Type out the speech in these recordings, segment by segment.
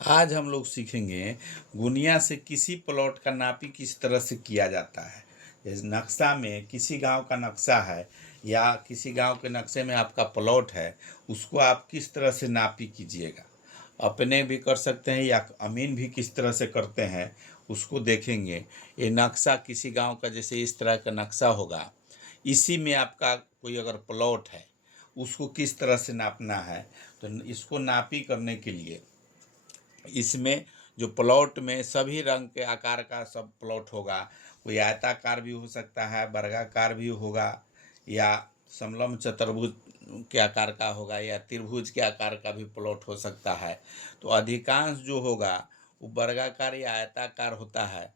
आज हम लोग सीखेंगे गुनिया से किसी प्लॉट का नापी किस तरह से किया जाता है। इस नक्शा में किसी गांव का नक्शा है या किसी गांव के नक्शे में आपका प्लॉट है, उसको आप किस तरह से नापी कीजिएगा। अपने भी कर सकते हैं या अमीन भी किस तरह से करते हैं उसको देखेंगे। ये नक्शा किसी गांव का जैसे इस तरह का नक्शा होगा, इसी में आपका कोई अगर प्लॉट है उसको किस तरह से नापना है। तो इसको नापी करने के लिए इसमें जो प्लॉट में सभी रंग के आकार का सब प्लॉट होगा। कोई आयताकार भी हो सकता है, वर्गाकार भी होगा, या समलंब चतुर्भुज के आकार का होगा, या त्रिभुज के आकार का भी प्लॉट हो सकता है। तो अधिकांश जो होगा वो वर्गाकार या आयताकार होता है।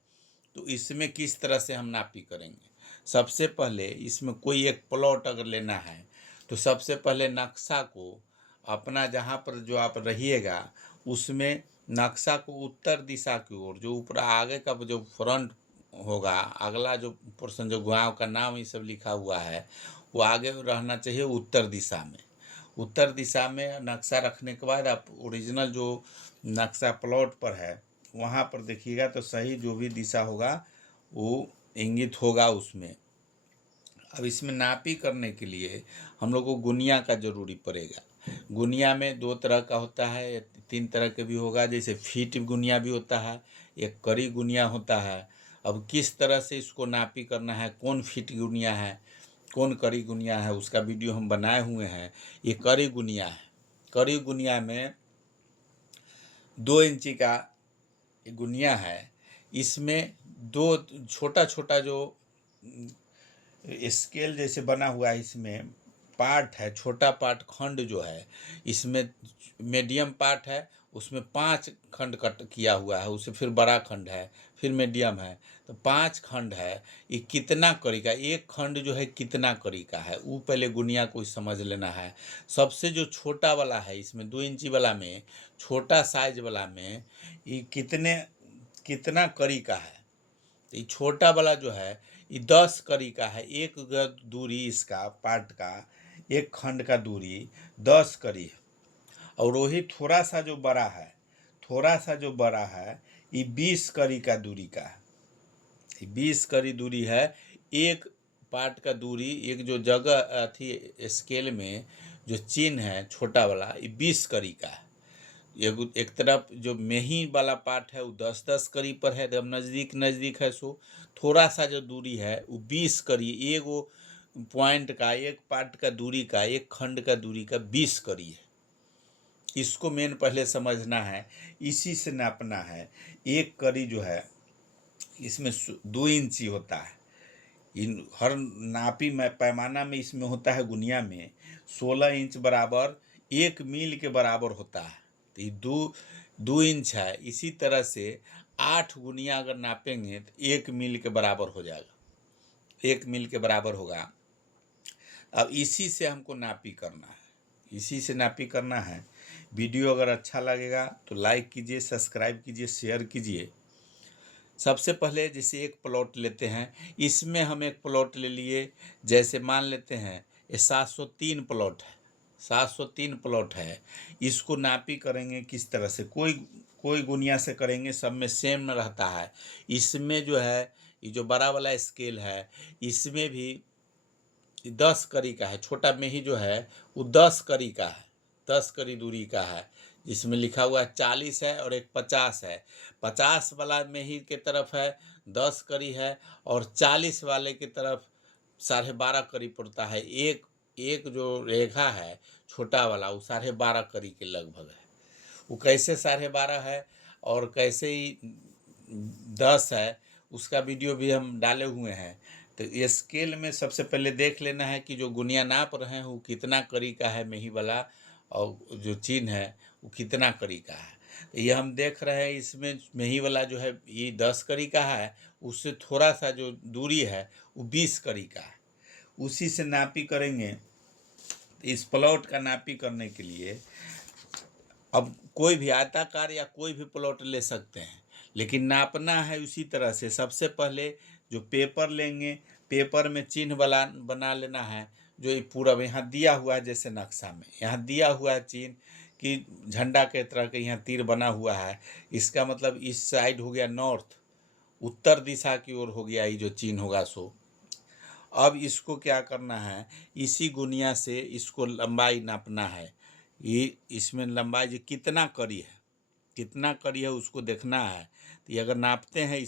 तो इसमें किस तरह से हम नापी करेंगे। सबसे पहले इसमें कोई एक प्लॉट अगर लेना है तो सबसे पहले नक्शा को अपना जहाँ पर जो आप रहिएगा उसमें नक्शा को उत्तर दिशा की ओर, जो ऊपर आगे का जो फ्रंट होगा, अगला जो पोर्शन जो गाँव का नाम ये सब लिखा हुआ है वो आगे रहना चाहिए उत्तर दिशा में। उत्तर दिशा में नक्शा रखने के बाद आप ओरिजिनल जो नक्शा प्लॉट पर है वहाँ पर देखिएगा तो सही जो भी दिशा होगा वो इंगित होगा उसमें। अब इसमें नापी करने के लिए हम लोग को गुनिया का ज़रूरी पड़ेगा। गुनिया में दो तरह का होता है, तीन तरह के भी होगा। जैसे फीट गुनिया भी होता है, एक कड़ी गुनिया होता है। अब किस तरह से इसको नापी करना है, कौन फीट गुनिया है कौन कड़ी गुनिया है, उसका वीडियो हम बनाए हुए हैं। ये कड़ी गुनिया है। कड़ी गुनिया में 2 इंची का गुनिया है। इसमें दो छोटा छोटा जो स्केल जैसे बना हुआ है, इसमें पार्ट है, छोटा पार्ट खंड जो है इसमें मीडियम पार्ट है, उसमें 5 खंड कट किया हुआ है, उससे फिर बड़ा खंड है, फिर मीडियम है, तो 5 खंड है। ये कितना कड़ी का एक खंड जो है कितना कड़ी का है वो पहले गुनिया को समझ लेना है। सबसे जो छोटा वाला है इसमें 2 इंची वाला में, छोटा साइज वाला में ये कितना कड़ी का है। तो ये छोटा वाला जो है ये 10 कड़ी का है। एक दूरी इसका पार्ट का, एक खंड का दूरी 10 कड़ी है। और वही थोड़ा सा जो बड़ा है ये 20 कड़ी का दूरी का है। ये 20 कड़ी दूरी है। एक पार्ट का दूरी, एक जो जगह अथी स्केल में जो चिन्ह है छोटा वाला, ये 20 कड़ी का है। एक तरफ जो मेही वाला पार्ट है वो 10-10 कड़ी पर है, एकदम नज़दीक नज़दीक है। सो थोड़ा सा जो दूरी है वो 20 कड़ी, एक वो पॉइंट का, एक पार्ट का दूरी का, एक खंड का दूरी का 20 कड़ी है। इसको मेन पहले समझना है, इसी से नापना है। एक कड़ी जो है इसमें 2 इंची होता है। इन हर नापी में पैमाना में इसमें होता है गुनिया में 16 इंच बराबर 1 मील के बराबर होता है। तो ये 2 इंच है। इसी तरह से 8 गुनिया अगर नापेंगे तो 1 मील के बराबर हो जाएगा, 1 मील के बराबर होगा। अब इसी से हमको नापी करना है, इसी से नापी करना है। वीडियो अगर अच्छा लगेगा तो लाइक कीजिए, सब्सक्राइब कीजिए, शेयर कीजिए। सबसे पहले जैसे एक प्लॉट लेते हैं, इसमें हम एक प्लॉट ले लिए। जैसे मान लेते हैं ये 703 प्लॉट है, 703 प्लॉट है। इसको नापी करेंगे किस तरह से, कोई कोई गुनिया से करेंगे, सब में सेम रहता है। इसमें जो है ये जो बड़ा वाला स्केल है इसमें भी 10 कड़ी का है। छोटा में ही जो है वो 10 कड़ी का है, 10 कड़ी दूरी का है। जिसमें लिखा हुआ है 40 है और एक 50 है। 50 वाला में ही के तरफ है 10 कड़ी है, और 40 वाले की तरफ 12.5 कड़ी पड़ता है। एक एक जो रेखा है छोटा वाला वो 12.5 कड़ी के लगभग है। वो कैसे 12.5 है और कैसे ही 10 है उसका वीडियो भी हम डाले हुए हैं। तो ये स्केल में सबसे पहले देख लेना है कि जो गुनिया नाप रहे हैं वो कितना कड़ी का है मेही वाला, और जो चिन्ह है वो कितना कड़ी का है। तो ये हम देख रहे हैं इसमें मेही वाला जो है ये 10 कड़ी का है, उससे थोड़ा सा जो दूरी है वो 20 कड़ी का है। उसी से नापी करेंगे। इस प्लॉट का नापी करने के लिए अब कोई भी आयताकार या कोई भी प्लॉट ले सकते हैं, लेकिन नापना है उसी तरह से। सबसे पहले जो पेपर लेंगे, पेपर में चिन्ह बना लेना है। जो ये पूरा यहाँ दिया हुआ है, जैसे नक्शा में यहाँ दिया हुआ है चिन्ह कि झंडा के तरह के यहाँ तीर बना हुआ है, इसका मतलब इस साइड हो गया नॉर्थ, उत्तर दिशा की ओर हो गया ये जो चिन्ह होगा सो। अब इसको क्या करना है, इसी गुनिया से इसको लंबाई नापना है। ये इसमें लंबाई जो कितना कड़ी है, कितना कड़ी है उसको देखना है। तो ये अगर नापते हैं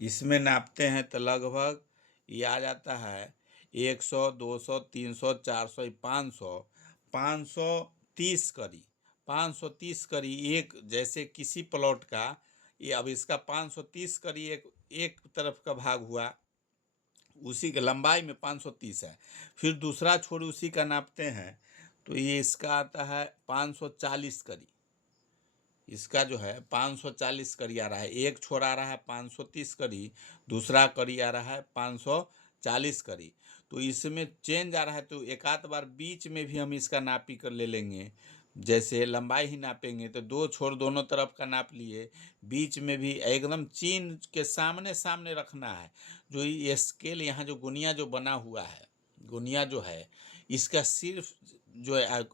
इसमें नापते हैं तो लगभग ये आ जाता है 100, 200, 300, 400, 500, 530 कड़ी, 530 कड़ी एक, जैसे किसी प्लॉट का ये, अब इसका 530 कड़ी एक तरफ का भाग हुआ, उसी के लंबाई में 530 है। फिर दूसरा छोर उसी का नापते हैं तो ये इसका आता है 540 कड़ी। इसका जो है 540 कड़ी आ रहा है, एक छोर आ रहा है 530 कड़ी, दूसरा कड़ी आ रहा है 540 कड़ी। तो इसमें चेंज आ रहा है, तो एक आध बार बीच में भी हम इसका नापी कर ले लेंगे। जैसे लंबाई ही नापेंगे तो दो छोर दोनों तरफ का नाप लिए, बीच में भी एकदम चिन्ह के सामने सामने रखना है। जो ये स्केल यहाँ जो गुनिया जो बना हुआ है, गुनिया जो है इसका सिर्फ जो है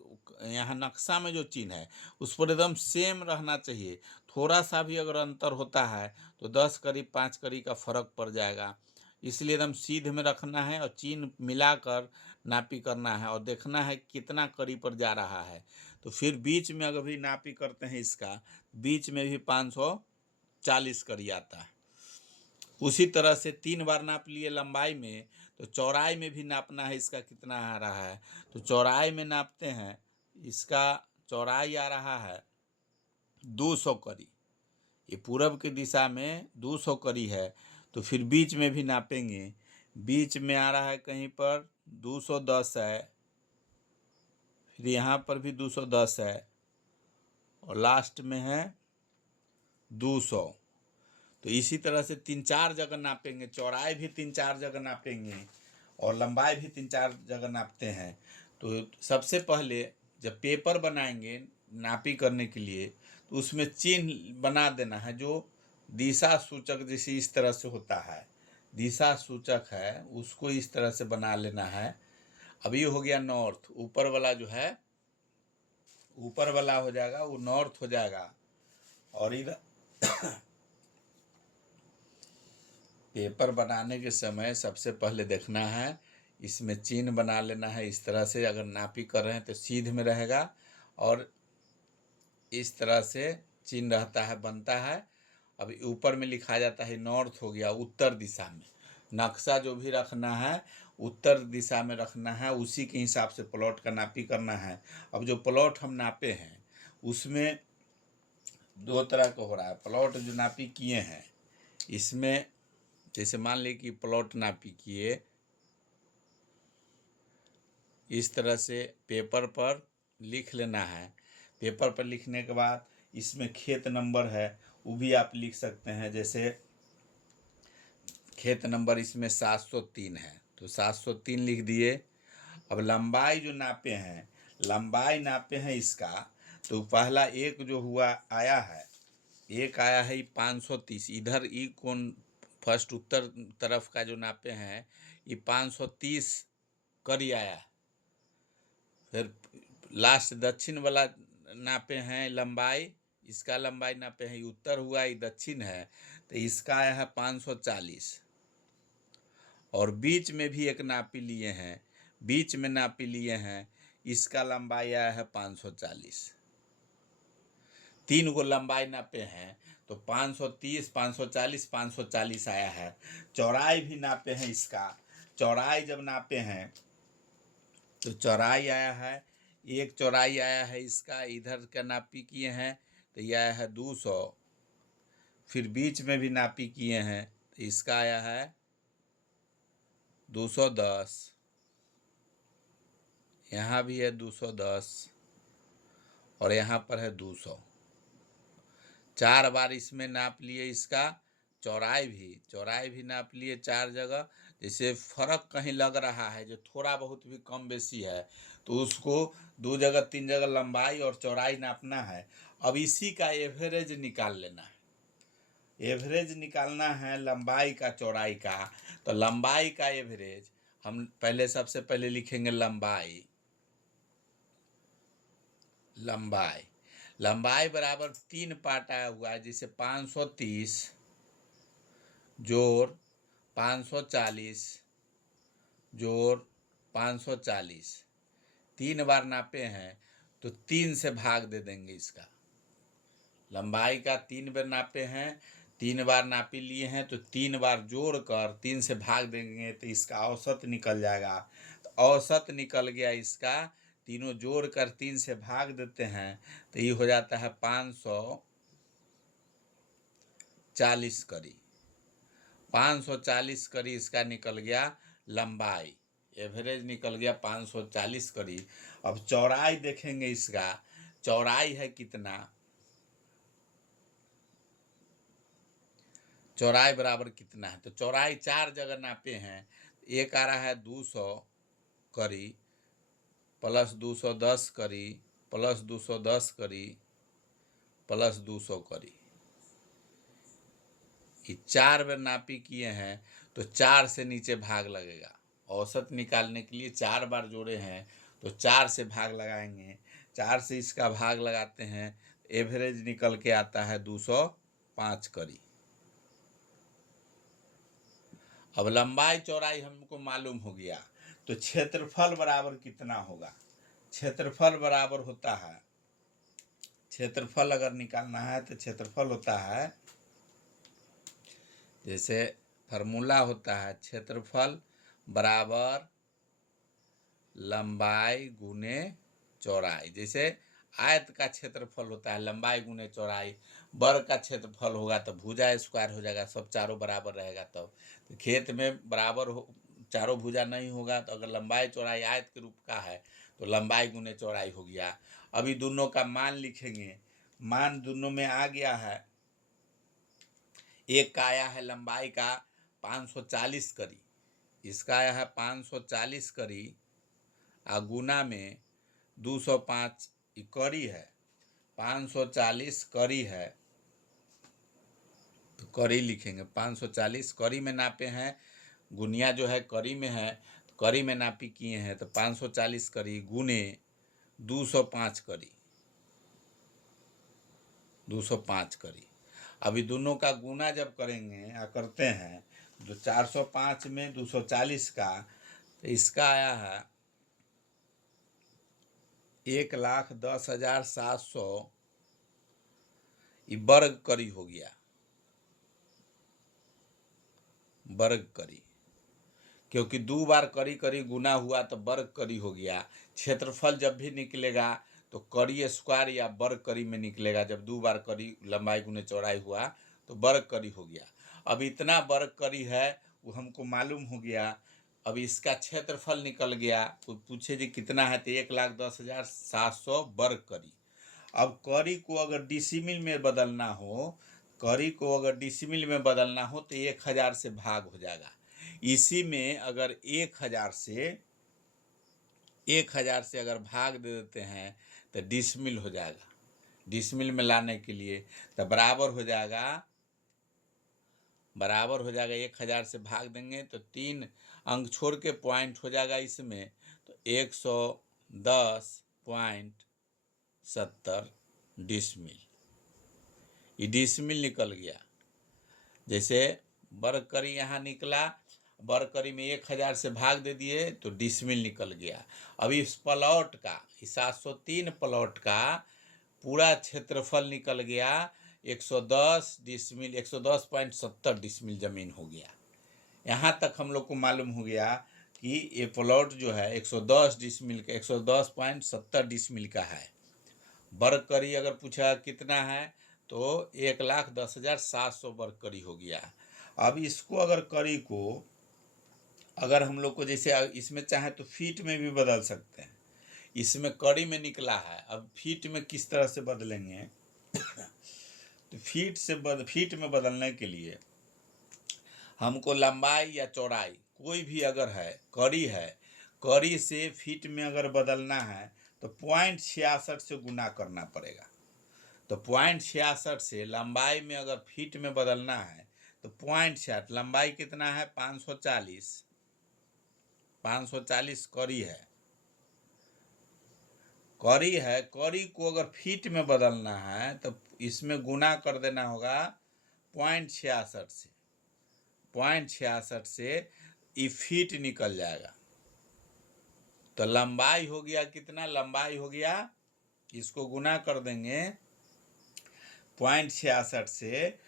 यहाँ नक्शा में जो चिन्ह है उस पर एकदम सेम रहना चाहिए। थोड़ा सा भी अगर अंतर होता है तो 10 कड़ी 5 कड़ी का फर्क पड़ जाएगा। इसलिए एकदम सीध में रखना है और चिन्ह मिलाकर नापी करना है और देखना है कितना कड़ी पर जा रहा है। तो फिर बीच में अगर भी नापी करते हैं इसका, बीच में भी 540 कड़ी आता है। उसी तरह से 3 बार नाप लिए लंबाई में, तो चौड़ाई में भी नापना है इसका कितना आ रहा है। तो चौड़ाई में नापते हैं, इसका चौड़ाई आ रहा है 200 कड़ी, ये पूरब की दिशा में 200 कड़ी है। तो फिर बीच में भी नापेंगे, बीच में आ रहा है कहीं पर 210 है, फिर यहाँ पर भी 210 है और लास्ट में है 200। तो इसी तरह से 3-4 जगह नापेंगे, चौड़ाई भी 3-4 जगह नापेंगे और लंबाई भी 3-4 जगह नापते हैं। तो सबसे पहले जब पेपर बनाएंगे नापी करने के लिए, तो उसमें चिन्ह बना देना है जो दिशा सूचक जैसे इस तरह से होता है, दिशा सूचक है उसको इस तरह से बना लेना है। अब ये हो गया नॉर्थ, ऊपर वाला जो है ऊपर वाला हो जाएगा वो नॉर्थ हो जाएगा। और इधर पेपर बनाने के समय सबसे पहले देखना है, इसमें चिन्ह बना लेना है इस तरह से। अगर नापी कर रहे हैं तो सीध में रहेगा और इस तरह से चिन्ह रहता है, बनता है। अब ऊपर में लिखा जाता है नॉर्थ हो गया, उत्तर दिशा में। नक्शा जो भी रखना है उत्तर दिशा में रखना है, उसी के हिसाब से प्लॉट का नापी करना है। अब जो प्लॉट हम नापे हैं उसमें 2 तरह का हो रहा है। प्लॉट जो नापी किए हैं इसमें, जैसे मान ली कि प्लॉट नापी किए, इस तरह से पेपर पर लिख लेना है। पेपर पर लिखने के बाद इसमें खेत नंबर है वो भी आप लिख सकते हैं। जैसे खेत नंबर इसमें 703 है तो 703 लिख दिए। अब लंबाई जो नापे हैं, लंबाई नापे हैं इसका, तो पहला एक जो हुआ आया है, एक आया है 530, इधर ई कोण फर्स्ट उत्तर तरफ का जो नापे हैं ये 530 कड़ी आया। फिर लास्ट दक्षिण वाला नापे हैं लंबाई, इसका लंबाई नापे हैं, ये उत्तर हुआ ये दक्षिण है तो इसका आया है 540। और बीच में भी एक नापी लिए हैं, बीच में नापी लिए हैं, इसका लंबाई आया है 540। 3 गो लंबाई नापे हैं तो 530, 540, 540 आया है। चौड़ाई भी नापे हैं इसका, चौड़ाई जब नापे हैं तो चौड़ाई आया है, एक चौड़ाई आया है इसका, इधर का नापी किए हैं तो यह आया है 200। फिर बीच में भी नापी किए हैं तो इसका आया है 210, यहाँ भी है 210 और यहाँ पर है 200। 4 बार इसमें नाप लिए, इसका चौड़ाई भी नाप लिए 4 जगह। जैसे फर्क कहीं लग रहा है जो थोड़ा बहुत भी कम बेसी है तो उसको 2 जगह 3 जगह लंबाई और चौड़ाई नापना है। अब इसी का एवरेज निकाल लेना है, एवरेज निकालना है लंबाई का चौड़ाई का। तो लंबाई का एवरेज हम पहले सबसे पहले लिखेंगे लंबाई, लंबाई, लंबाई बराबर 3 पार्ट आया हुआ है, जिसे 530 जोड़ 540 जोड़ 540 3 बार नापे हैं तो 3 से भाग दे देंगे इसका। लंबाई का 3 बार नापे हैं, 3 बार नापी लिए हैं तो 3 बार जोड़कर 3 से भाग देंगे तो इसका औसत निकल जाएगा। तो औसत निकल गया इसका, तीनों जोड़कर 3 से भाग देते हैं तो ये हो जाता है 540 करी। 540 करी इसका निकल गया लंबाई, एवरेज निकल गया 540 करी। अब चौड़ाई देखेंगे, इसका चौड़ाई है कितना, चौड़ाई बराबर कितना है, तो चौड़ाई 4 जगह नापे हैं। एक आ रहा है 200 करी प्लस 210 करी प्लस 210 करी प्लस 200 करी, ये 4 बार नापी किए हैं तो 4 से नीचे भाग लगेगा। औसत निकालने के लिए 4 बार जोड़े हैं तो 4 से भाग लगाएंगे, 4 से इसका भाग लगाते हैं, एवरेज निकल के आता है 205 करी। अब लंबाई चौड़ाई हमको मालूम हो गया, तो क्षेत्रफल बराबर कितना होगा। क्षेत्रफल बराबर होता है, क्षेत्रफल अगर निकालना है तो क्षेत्रफल होता है, जैसे फार्मूला होता है क्षेत्रफल बराबर लंबाई गुने चौड़ाई। जैसे आयत का क्षेत्रफल होता है लंबाई गुने चौड़ाई, वर्ग का क्षेत्रफल होगा तो भुजा स्क्वायर हो जाएगा, सब चारों बराबर रहेगा तब। तो खेत में बराबर हो, चारों भुजा नहीं होगा तो अगर लंबाई चौड़ाई आयत के रूप का है तो लंबाई गुने चौड़ाई हो गया। अभी दोनों का मान लिखेंगे, मान दोनों में आ गया है। एक का आया है लंबाई का 540 करी, इसका आया है 540 करी, गुना में 205 करी है, 540 करी है तो करी लिखेंगे। 540 करी में नापे हैं, गुनिया जो है करी में है तो करी में नापी किए हैं, तो 540 करी गुने 205 करी, 205 करी। अभी दोनों का गुना जब करेंगे या करते हैं तो 405 में 240 का, तो इसका आया है 1,10,700, ये वर्ग करी हो गया, वर्ग करी, क्योंकि 2 बार करी करी गुना हुआ तो वर्ग करी हो गया। क्षेत्रफल जब भी निकलेगा तो करी स्क्वायर या वर्ग करी में निकलेगा, जब 2 बार करी लंबाई गुने चौड़ाई हुआ तो वर्ग करी हो गया। अब इतना वर्ग करी है वो हमको मालूम हो गया। अब इसका क्षेत्रफल निकल गया, तो पूछे जी कितना है, तो 1,10,700 वर्ग करी। अब करी को अगर डिसिमिल में बदलना हो, करी को अगर डिसिमिल में बदलना हो तो 1000 से भाग हो जाएगा। इसी में अगर 1000 से अगर भाग दे देते हैं तो डिसमिल हो जाएगा। डिसमिल में लाने के लिए तो बराबर हो जाएगा 1000 से भाग देंगे तो 3 अंक छोड़ के पॉइंट हो जाएगा इसमें, तो 110.70 डिसमिल, ये डिसमिल निकल गया। जैसे वर्ग करी यहाँ निकला, वर्ग करी में 1000 से भाग दे दिए तो डिसमिल निकल गया। अब इस प्लॉट का, इस 703 प्लॉट का पूरा क्षेत्रफल निकल गया 110 डिसमिल, 110.70 डिसमिल जमीन हो गया। यहाँ तक हम लोग को मालूम हो गया कि ये प्लॉट जो है 110 डिसमिल का, 110.70 डिसमिल का है। वर्ग करी अगर पूछा कितना है तो 1,10,700 वर्ग करी हो गया। अब इसको अगर करी को अगर हम लोग को जैसे इसमें चाहे तो फीट में भी बदल सकते हैं, इसमें कड़ी में निकला है, अब फीट में किस तरह से बदलेंगे तो फीट में बदलने के लिए हमको लंबाई या चौड़ाई कोई भी अगर है, कड़ी है, कड़ी से फीट में अगर बदलना है तो 0.66 से गुना करना पड़ेगा। तो 0.66 से लंबाई में अगर फीट में बदलना है तो 0.66, लंबाई कितना है 540 करी है, कड़ी है, कड़ी को अगर फीट में बदलना है तो इसमें गुना कर देना होगा 0.66 से। 0.66 से ये फीट निकल जाएगा। तो लंबाई हो गया कितना, लंबाई हो गया, इसको गुना कर देंगे 0.66 से,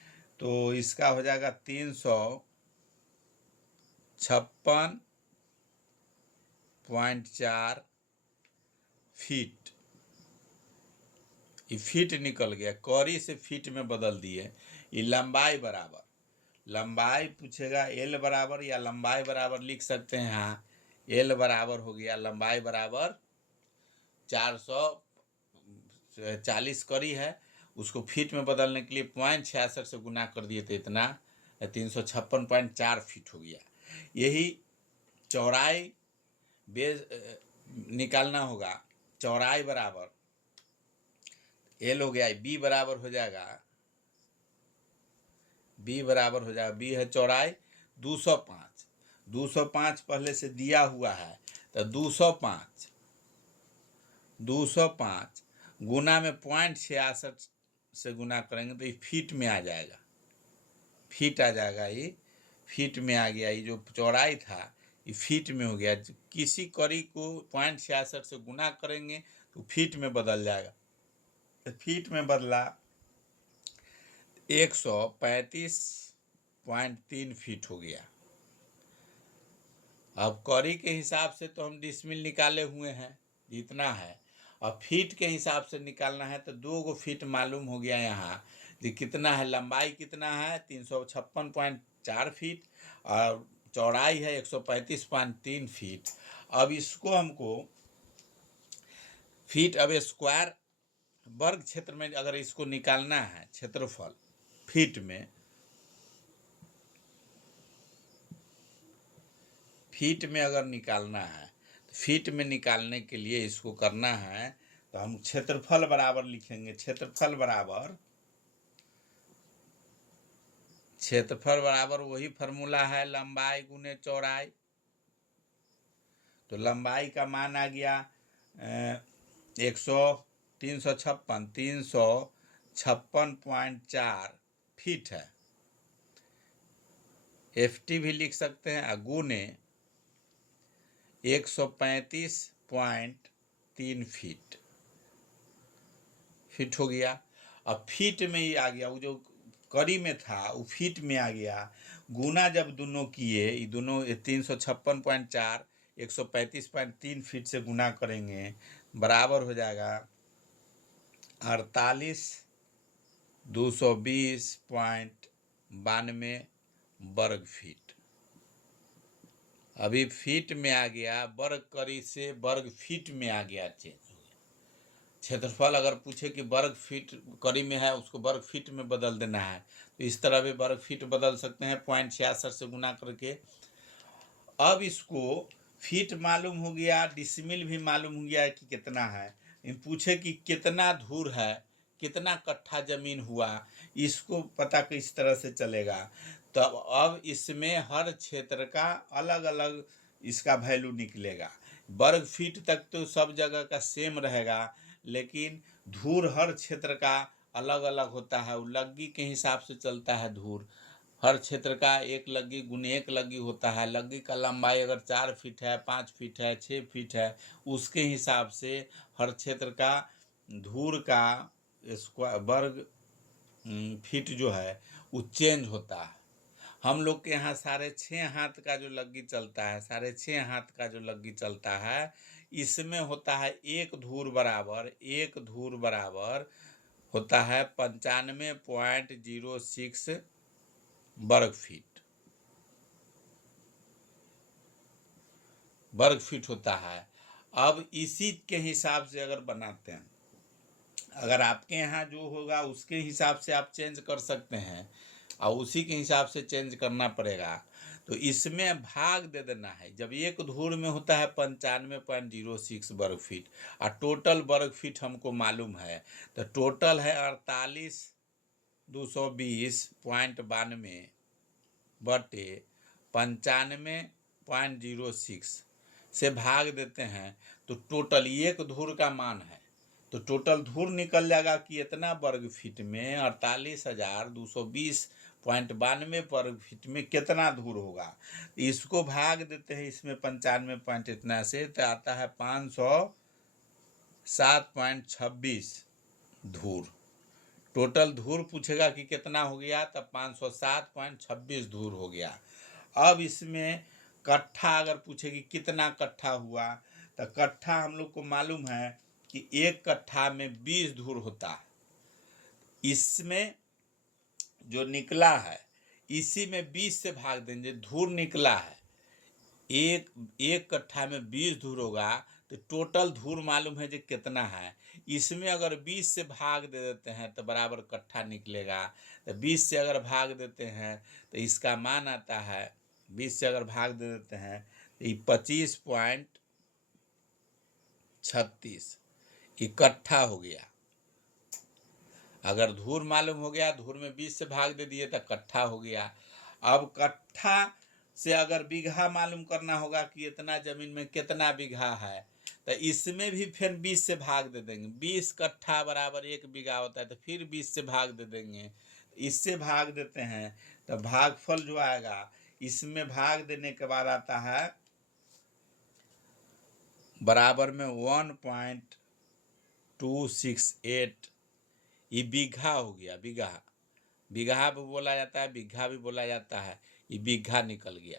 तो इसका हो जाएगा 356.4 फीट। ये फीट निकल गया, कौड़ी से फीट में बदल दिए। ये लंबाई बराबर, लंबाई पूछेगा एल बराबर या लंबाई बराबर लिख सकते हैं। हाँ, एल बराबर हो गया लंबाई बराबर 440 कड़ी है, उसको फीट में बदलने के लिए 0.66 से गुना कर दिए तो इतना 356.4 फीट हो गया। यही चौड़ाई बेस निकालना होगा। चौड़ाई बराबर एल हो गया, बी बराबर हो जाएगा, बी बराबर हो जाएगा, बी है चौड़ाई 205। 205 पहले से दिया हुआ है, तो 205 गुना में 0.66 से गुना करेंगे तो ये फीट में आ जाएगा, फीट आ जाएगा। ये फीट में आ गया, ये जो चौड़ाई था ये फीट में हो गया। किसी कड़ी को 0.66 से गुना करेंगे तो फीट में बदल जाएगा। तो फीट में बदला 135.3 फीट हो गया। अब कड़ी के हिसाब से तो हम डिसमिल निकाले हुए हैं जितना है, अब फीट के हिसाब से निकालना है तो 2 फीट मालूम हो गया यहाँ कि कितना है। लंबाई कितना है 356.4 फीट और चौड़ाई है 135.3 फीट। अब इसको हमको फीट, अब स्क्वायर वर्ग क्षेत्र में अगर इसको निकालना है क्षेत्रफल फीट में, फीट में अगर निकालना है तो फीट में निकालने के लिए इसको करना है तो हम क्षेत्रफल बराबर लिखेंगे। क्षेत्रफल बराबर वही फार्मूला है, लंबाई गुने चौड़ाई। तो लंबाई का मान आ गया 356.4 फीट है, FT भी लिख सकते हैं, गुने 135.3 फीट हो गया। अब फीट में ही आ गया, वो जो कड़ी में था वो फीट में आ गया। गुना जब दोनों किए, ये दोनों 356.4 135.3 फीट से गुना करेंगे, बराबर हो जाएगा 48,220.92 वर्ग फीट। अभी फीट में आ गया, वर्ग कड़ी से वर्ग फीट में आ गया, चेंज हो गया। क्षेत्रफल अगर पूछे कि वर्ग फीट कड़ी में है, उसको वर्ग फीट में बदल देना है तो इस तरह भी वर्ग फीट बदल सकते हैं 0.66 से गुना करके। अब इसको फीट मालूम हो गया, डिसमिल भी मालूम हो गया कि कितना है। पूछे कि कितना धूर है, कितना कट्ठा जमीन हुआ, इसको पता किस तरह से चलेगा। तो अब इसमें हर क्षेत्र का अलग अलग इसका वैल्यू निकलेगा। वर्ग फीट तक तो सब जगह का सेम रहेगा, लेकिन धूर हर क्षेत्र का अलग अलग होता है, वो लग्गी के हिसाब से चलता है। धूर हर क्षेत्र का 1 लग्गी गुने 1 लग्गी होता है। लग्गी का लंबाई अगर 4 फीट है, 5 फीट है, 6 फीट है, उसके हिसाब से हर क्षेत्र का धूर का स्क्वायर वर्ग फीट जो है वो चेंज होता है। हम लोग के यहाँ 6.5 हाथ का जो लग्गी चलता है, 6.5 हाथ का जो लग्गी चलता है, इसमें होता है एक धूर बराबर होता है 95.06 वर्ग फीट होता है। अब इसी के हिसाब से अगर बनाते हैं, अगर आपके यहाँ जो होगा उसके हिसाब से आप चेंज कर सकते हैं और उसी के हिसाब से चेंज करना पड़ेगा। तो इसमें भाग दे देना है। जब एक धूर में होता है 95.06 वर्ग फीट और टोटल वर्ग फीट हमको मालूम है, तो टोटल है 48,220.92 बटे 95.06 से भाग देते हैं तो टोटल एक धूर का मान है तो टोटल धूर निकल जाएगा कि इतना वर्ग फीट में 48,220.92 वर्ग फीट में कितना धूर होगा। इसको भाग देते हैं इसमें 95 पॉइंट इतना से, तो आता है 507.26 धूर। टोटल धूर पूछेगा कि कितना हो गया, तब 507.26 धूर हो गया। अब इसमें कट्ठा अगर पूछेगी कितना कट्ठा हुआ, तो कट्ठा हम लोग को मालूम है कि 1 कट्ठा में 20 धूर होता है। इसमें जो निकला है इसी में 20 से भाग देंगे, धूर निकला है एक कट्ठा में 20 धूर होगा, तो टोटल धूर मालूम है जो कितना है। इसमें अगर 20 से भाग दे देते हैं तो बराबर कट्ठा निकलेगा। तो 20 से अगर भाग देते हैं तो इसका मान आता है, 20 से अगर भाग दे देते हैं तो ये 25.36 इकट्ठा हो गया। अगर धूर मालूम हो गया, धूर में 20 से भाग दे दिए तो कट्ठा हो गया। अब कट्ठा से अगर बीघा मालूम करना होगा कि इतना जमीन में कितना बीघा है, तो इसमें भी फिर 20 से भाग दे देंगे। 20 कट्ठा बराबर 1 बीघा होता है, तो फिर 20 से भाग दे देंगे। इससे भाग देते हैं तो भागफल जो आएगा, इसमें भाग देने के बाद आता है बराबर में 1.268। ये बीघा हो गया। बीघा बीघा भी बोला जाता है, बीघा भी बोला जाता है। ये बीघा निकल गया।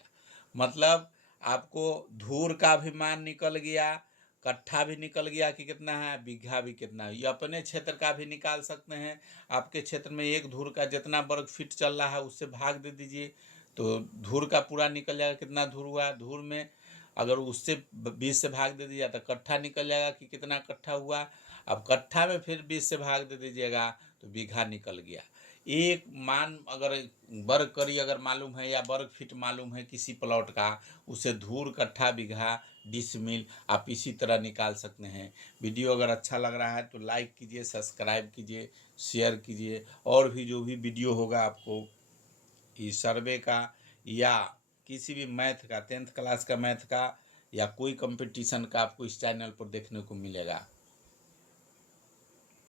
मतलब आपको धूर का भी मान निकल गया, कट्ठा भी निकल गया कि कितना है, बीघा भी कितना है। ये अपने क्षेत्र का भी निकाल सकते हैं। आपके क्षेत्र में एक धूर का जितना वर्ग फीट चल रहा है उससे भाग दे दीजिए, तो धूर का पूरा निकल जाएगा कितना धूर हुआ। धूर में अगर उससे 20 से भाग दे दीजिएगा तो कट्ठा निकल जाएगा कि कितना कट्ठा हुआ। अब कट्ठा में फिर 20 से भाग दे दीजिएगा तो बीघा निकल गया। एक मान अगर वर्ग करी अगर मालूम है या वर्ग फीट मालूम है किसी प्लॉट का, उसे धूर कट्ठा बीघा डिसमिल आप इसी तरह निकाल सकते हैं। वीडियो अगर अच्छा लग रहा है तो लाइक कीजिए, सब्सक्राइब कीजिए, शेयर कीजिए। और भी जो भी वीडियो होगा आपको इस सर्वे का या किसी भी मैथ का, 10th क्लास का मैथ का या कोई कंपटीशन का, आपको इस चैनल पर देखने को मिलेगा।